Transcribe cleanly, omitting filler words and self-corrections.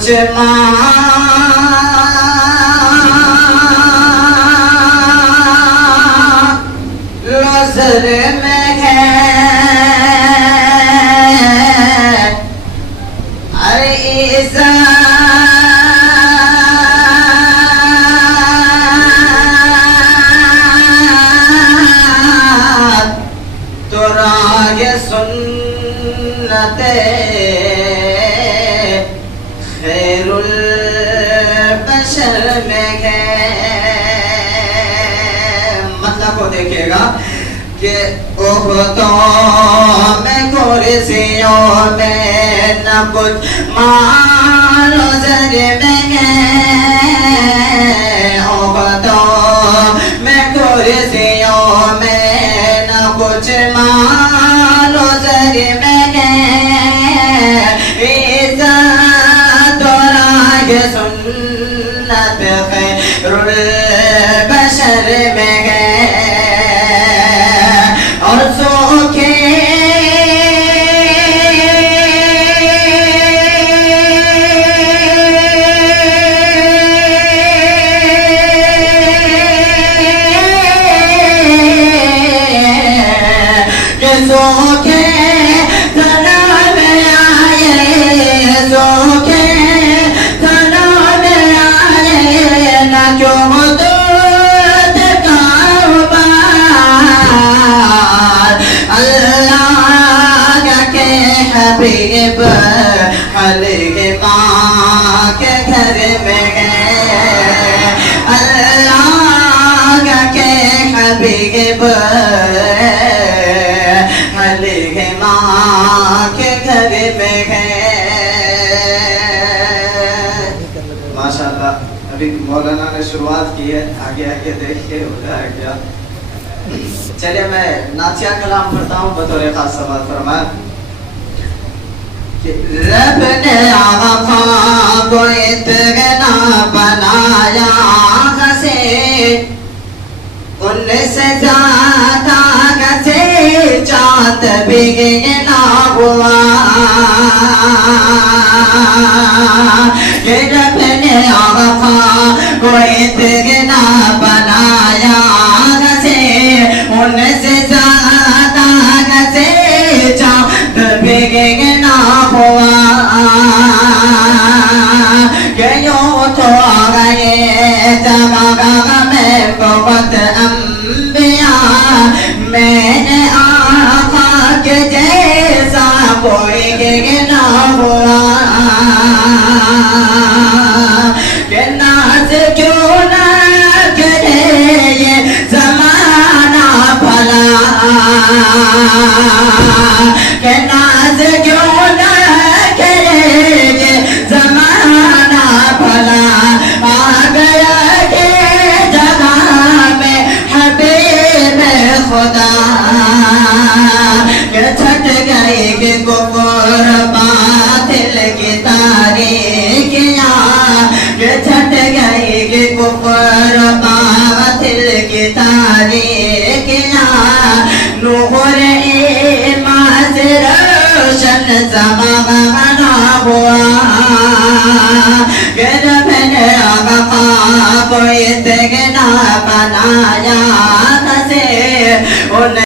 کچھ نظر میں ہے ارے عزت تو راہ سنت خیر البشر میں ہے. مطلب کو دیکھیے گا کہ احدوں میں کرسیوں میں نہ کچھ مال و زر میں ہے. احدوں میں کرسیوں میں نہ کچھ مال و زر میں ہے. عزت و راہ سنت خیر البشر میں ہے. اور سوکھے کہ سوکھے تنا میں آئے سوکھے تنا میں آئے نہ کیوں حبیب ماں کے گھر میں ہے. اللہ کے حبیب ماں کے گھر میں ہے. ماشاءاللہ ابھی مولانا نے شروعات کی ہے. آگے آگے دیکھیے ہو جائے کیا. چلیے میں نعتیہ کلام پڑھتا ہوں بطور خاص سماعت فرمائیں. رب نے آقا کو اتنا بنایا ہنسے ان سے زیادہ ہنسے چاند بھی گنا ہوا. کہ رب نے آقا کو اتنا بنایا ہنسے ان سے زیادہ ہنسے چاند بھی گنا ہوا. کہ یوں تو آگئے جگہ میں بہت انبیاء میں نے آقا کے جیسا کوئی نہ ہوا. کہ ناز کیوں نہ کرے یہ زمانہ بھلا. کہ ناز کیوں نہ کرے یہ زمانہ بھلا. آ گیا کہ جگہ میں حبیب خدا. کہ چھٹ گئی کہ کفر باطل کی تاریکیاں. کہ چھٹ گئی کہ کفر باطل کی تاریکیاں. نور ایمان سے روشن زمانہ ہوا. کہ رب نے آقا کو اتنا بنایا ہنسے